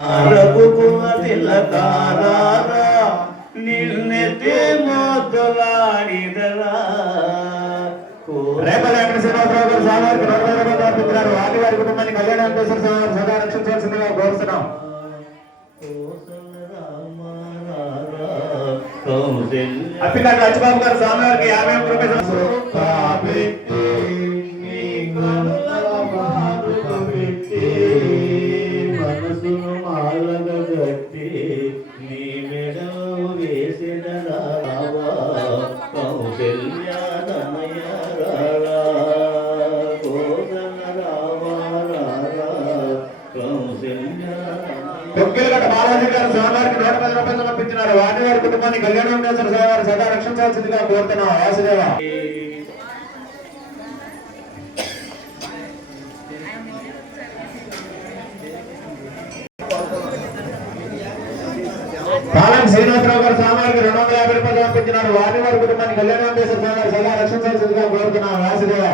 రఘుకుమ తిలకాలారా నిన్నెత్తి మోతులాడిదరా. రేపల్లి వెంకట శ్రీనివాసరావు గారు నూట యాభై రూపాయలు సమర్పించినారు వారి కుటుంబాన్ని కళ్యాణ సదా రక్షించవలసిందిగా కోరుతున్నాం. అప్పికాటి లక్ష్మబాబు గారు స్వామివారికి యాభై ఒక్క రూపాయలు నీ మెడలో వేసిన రావా కౌశల్యానమయ రారా కోసల రావా రారా కౌశల్యానమయ తొక్కిలగడ్డ బాలాజీ గారు స్వామివారికి నూట పది రూపాయలు సమర్పించినారు. వారి వారి కుటుంబాన్ని కళ్యాణ వెంకటేశ్వర స్వామి వారు సదా రక్షించవలసిందిగా కోరుతున్నాం. వాసుదేవ. పాలన శ్రీనివాసరావు గారు స్వామివారికి రెండు వందల యాభై రూపాయలు పంపించినారు వారి వారి కుటుంబాన్ని కళ్యాణ వెంకటేశ్వర స్వామి వారు సదా కోరుతున్నాం. వాసుదేవ.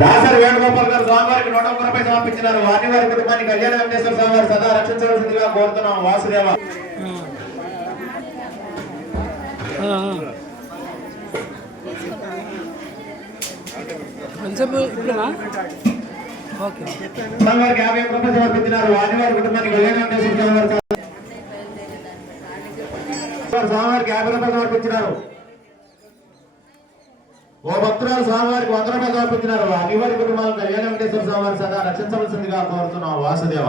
దాసరి వేణుగోపాల్ గారు స్వామివారికి నూట ఒక్క రూపాయలు సమర్పించినారు. వారి వారి కుటుంబాన్ని కళ్యాణ వెంకటేశ్వర స్వామి వారు సదా రక్షించవలసిందిగా కోరుతున్నాం. వాసుదేవ. కొంచెంసేపు ఇప్పుడేనా ఓకే. స్వామివారికి యాభై ఒక్క రూపాయలు సమర్పించినారు వారి కుటుంబానికి కళ్యాణం కళ్యాణ స్వామివారికి యాభై రూపాయలు సమర్పించినారు ఓ భక్తురాలు స్వామివారికి వంద రూపాయలు సమర్పించినారు అనివారి కుటుంబాలను కళ్యాణ వెంకటేశ్వర స్వామివారి సదా రక్షించవలసిందిగా కోరుతున్నాం వాసుదేవ.